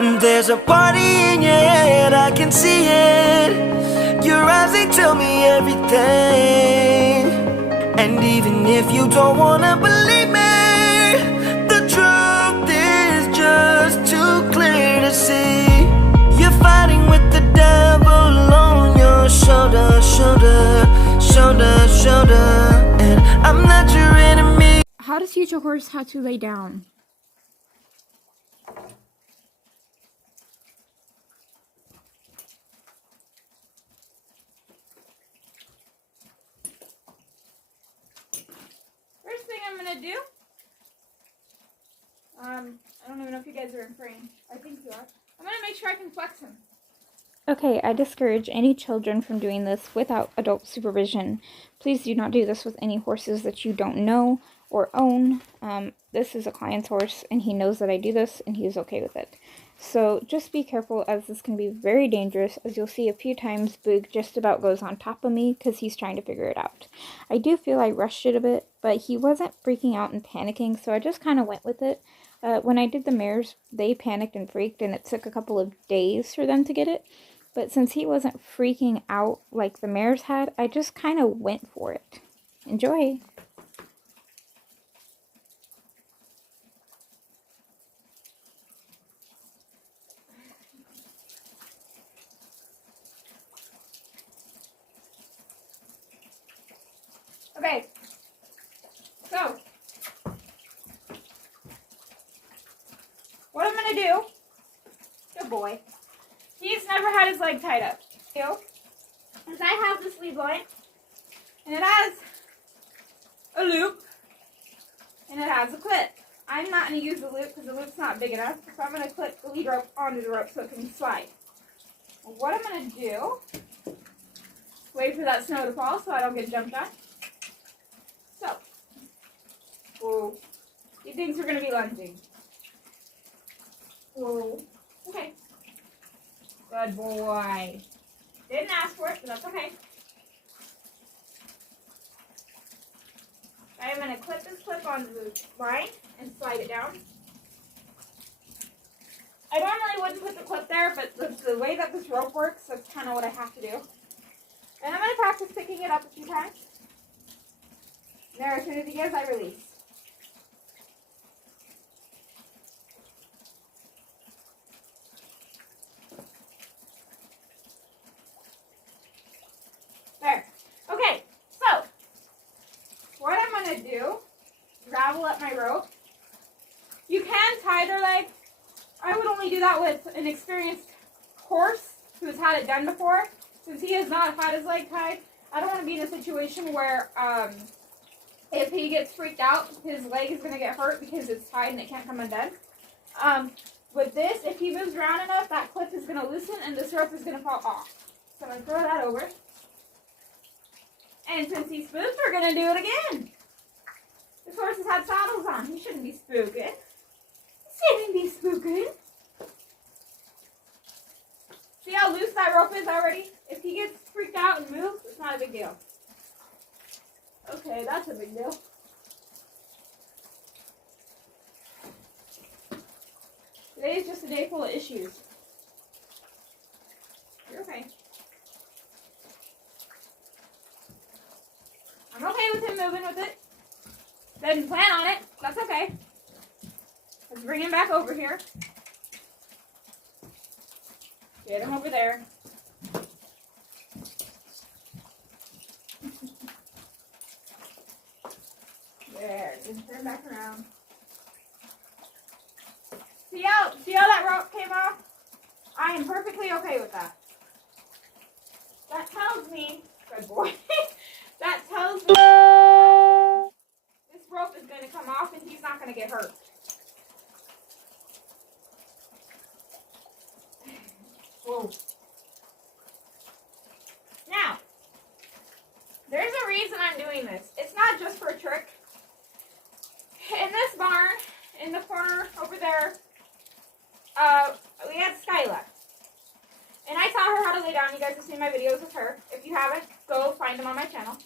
There's a party in your head, I can see it. Your eyes, they tell me everything. And even if you don't wanna believe me, the truth is just too clear to see. You're fighting with the devil on your shoulder, shoulder, shoulder, shoulder. And I'm not your enemy. How to teach a horse how to lay down. First thing I'm gonna do, I don't even know if you guys are in frame. I think you are. I'm gonna make sure I can flex him. Okay, I discourage any children from doing this without adult supervision. Please do not do this with any horses that you don't know or own. This is a client's horse, and he knows that I do this, and he's okay with it. So just be careful, as this can be very dangerous. As you'll see a few times, Boog just about goes on top of me because he's trying to figure it out. I do feel I rushed it a bit, but he wasn't freaking out and panicking, so I just kind of went with it. When I did the mares, they panicked and freaked, and it took a couple of days for them to get it. But since he wasn't freaking out like the mares had, I just kind of went for it. Enjoy! Okay, so what I'm going to do, good boy, he's never had his leg tied up. As I have this lead line, and it has a loop, and it has a clip. I'm not going to use the loop because the loop's not big enough, so I'm going to clip the lead rope onto the rope so it can slide. What I'm going to do, wait for that snow to fall so I don't get jumped on. So, whoa, he thinks we're going to be lunging. Whoa, okay. Good boy. Didn't ask for it, but that's okay. I'm going to clip this clip onto the line and slide it down. I normally wouldn't put the clip there, but the way that this rope works, that's kind of what I have to do. And I'm going to practice picking it up a few times. There, as soon as he goes, I release. There. Okay, so what I'm going to do, ravel up my rope. You can tie their leg. I would only do that with an experienced horse who's had it done before. Since he has not had his leg tied, I don't want to be in a situation where if he gets freaked out, his leg is going to get hurt because it's tied and it can't come undone. With this, if he moves around enough, that clip is going to loosen and this rope is going to fall off. So I'm going to throw that over. And since he spooked, we're going to do it again. This horse has had saddles on. He shouldn't be spooking. He shouldn't be spooking. See how loose that rope is already? If he gets freaked out and moves, it's not a big deal. Okay, that's a big deal. Today is just a day full of issues. You're okay. I'm okay with him moving with it. Didn't plan on it. That's okay. Let's bring him back over here. Get him over there. There, just turn back around. See how that rope came off? I am perfectly okay with that. That tells me, good boy, that tells me this rope is going to come off and he's not going to get hurt. Whoa. Now, there's a reason I'm doing this. It's not just for a trick. In this barn, in the corner over there, we had Skyla. And I taught her how to lay down. You guys have seen my videos with her. If you haven't, go find them on my channel.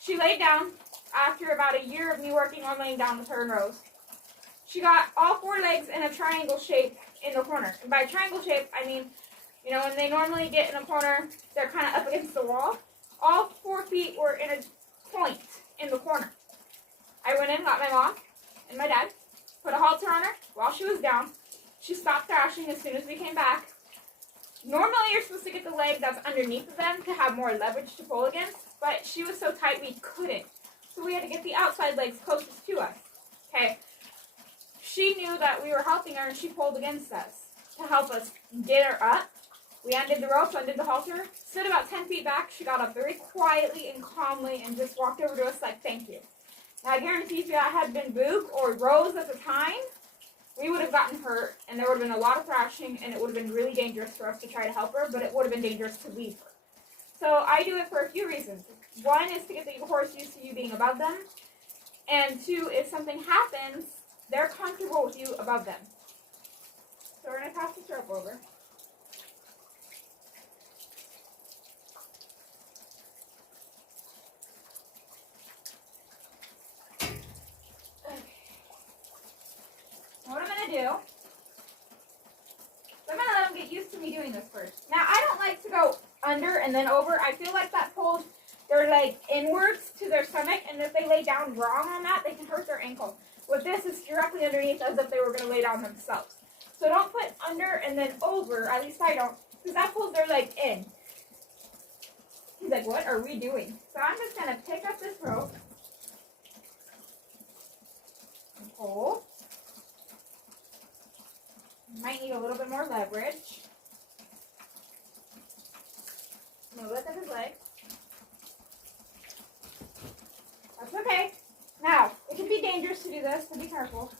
She laid down after about a year of me working on laying down with her in rows. She got all four legs in a triangle shape in the corner. And by triangle shape, I mean, you know, when they normally get in a corner, they're kind of up against the wall. All 4 feet were in a point in the corner. I went in, got my mom and my dad, put a halter on her while she was down. She stopped thrashing as soon as we came back. Normally, you're supposed to get the leg that's underneath of them to have more leverage to pull against, but she was so tight we couldn't. So we had to get the outside legs closest to us. Okay. She knew that we were helping her, and she pulled against us to help us get her up. We undid the rope, undid the halter, stood about 10 feet back. She got up very quietly and calmly and just walked over to us like, thank you. Now, I guarantee you, if that had been Boog or Rose at the time, we would have gotten hurt, and there would have been a lot of thrashing, and it would have been really dangerous for us to try to help her, but it would have been dangerous to leave her. So I do it for a few reasons. One is to get the horse used to you being above them, and 2, if something happens, they're comfortable with you above them. So we're going to pass the rope over. What I'm going to do is I'm going to let them get used to me doing this first. Now, I don't like to go under and then over. I feel like that pulls their leg inwards to their stomach, and if they lay down wrong on that, they can hurt their ankle. With this, it's directly underneath as if they were going to lay down themselves. So don't put under and then over, at least I don't, because that pulls their leg in. He's like, what are we doing? So I'm just going to pick up this rope and pull. Might need a little bit more leverage. I'm going to lift up his leg. That's okay. Now, it can be dangerous to do this, so be careful.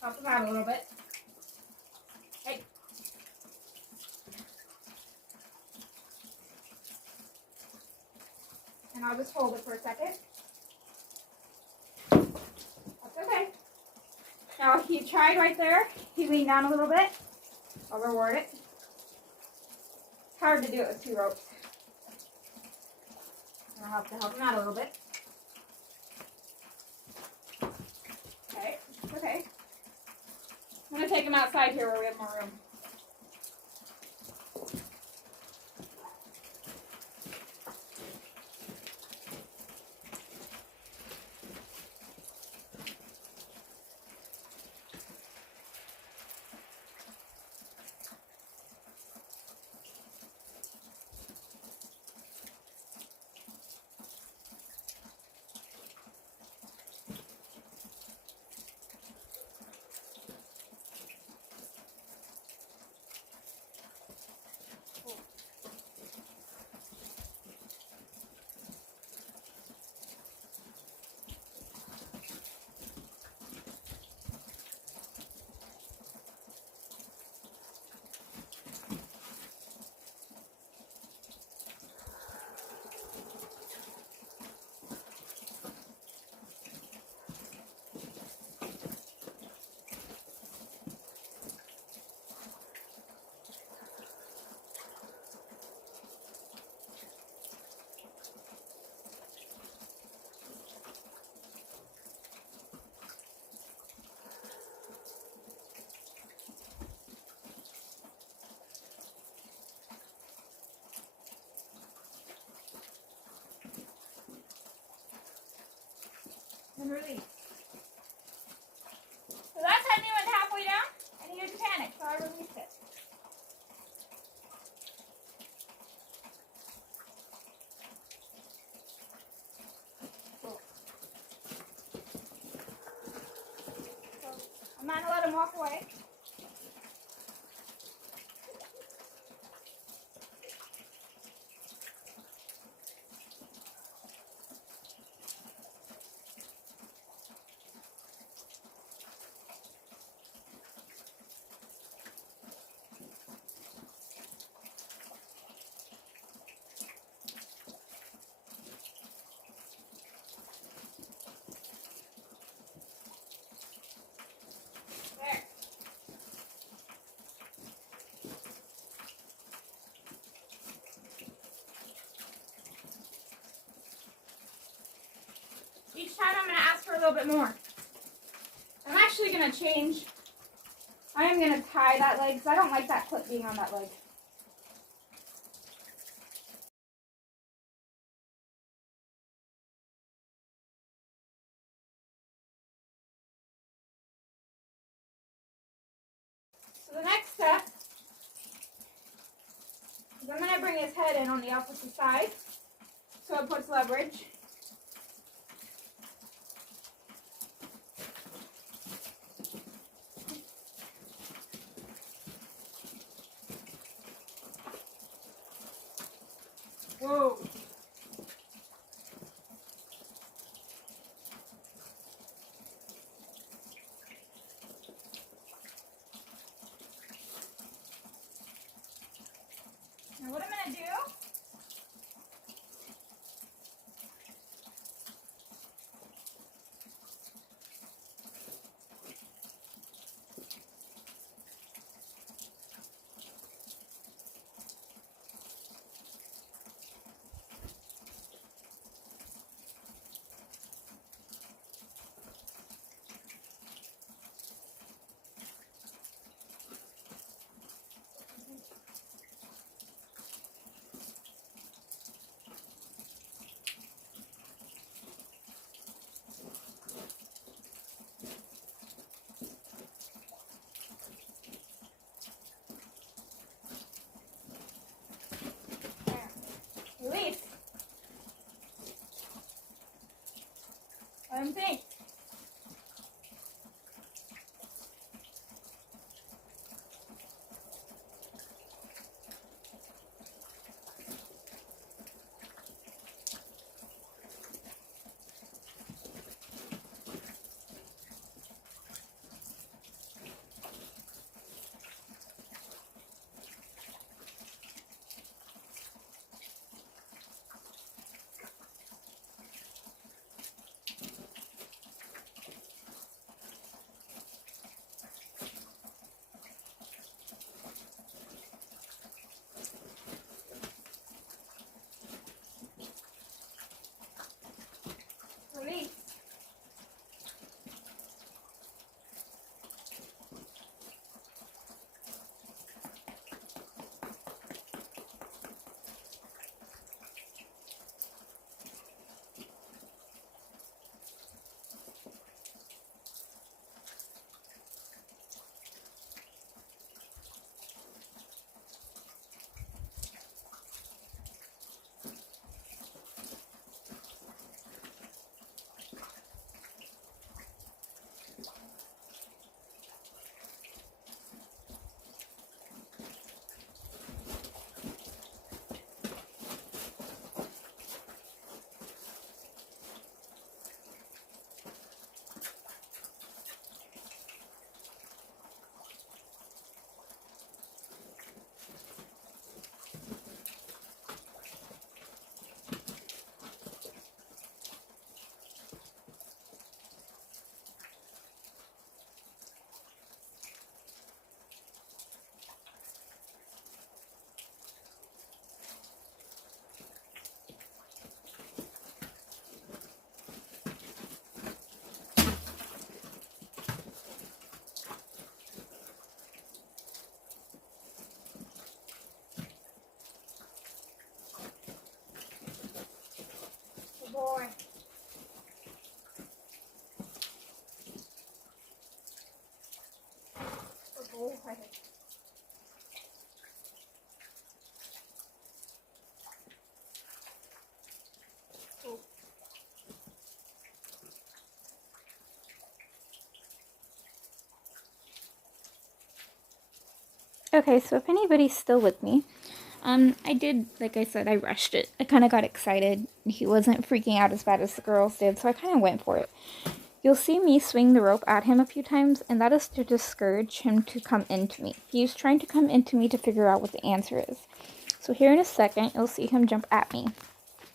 Help them out a little bit. Hey. And I'll just hold it for a second. That's okay. Now he tried right there. He leaned down a little bit. I'll reward it. It's hard to do it with 2 ropes. I'll have to help him out a little bit. Okay, it's okay. I'm going to take him outside here where we have more room. And release. So that time he went halfway down and he didn't panic, so I released it. Cool. So I'm not going to let him walk away. each time I'm going to ask for a little bit more. I'm actually going to change. I am going to tie that leg because I don't like that clip being on that leg. So the next step is I'm going to bring his head in on the opposite side so it puts leverage. Whoa. Now what I'm going to do release. Let him think. Release. Good boy. Good boy. Oh. Okay, so if anybody's still with me, I did, like I said, I rushed it. I kind of got excited. He wasn't freaking out as bad as the girls did, so I kind of went for it. You'll see me swing the rope at him a few times, and that is to discourage him to come into me. He's trying to come into me to figure out what the answer is. So here in a second, you'll see him jump at me.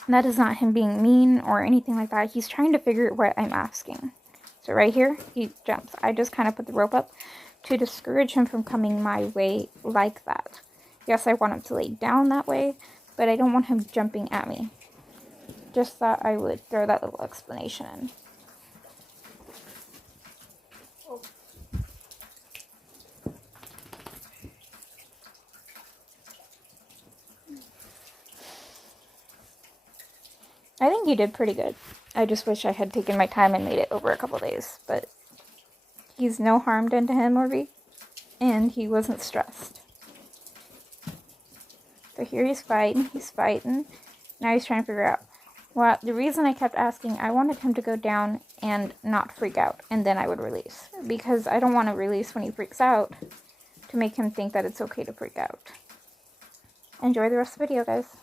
That is not him being mean or anything like that. He's trying to figure out what I'm asking. So right here, he jumps. I just kind of put the rope up to discourage him from coming my way like that. Yes, I want him to lay down that way, but I don't want him jumping at me. Just thought I would throw that little explanation in. I think you did pretty good. I just wish I had taken my time and made it over a couple days, but he's no harm done to him or me, and he wasn't stressed. So here he's fighting. Now he's trying to figure out. Well, the reason I kept asking, I wanted him to go down and not freak out, and then I would release. Because I don't want to release when he freaks out to make him think that it's okay to freak out. Enjoy the rest of the video, guys.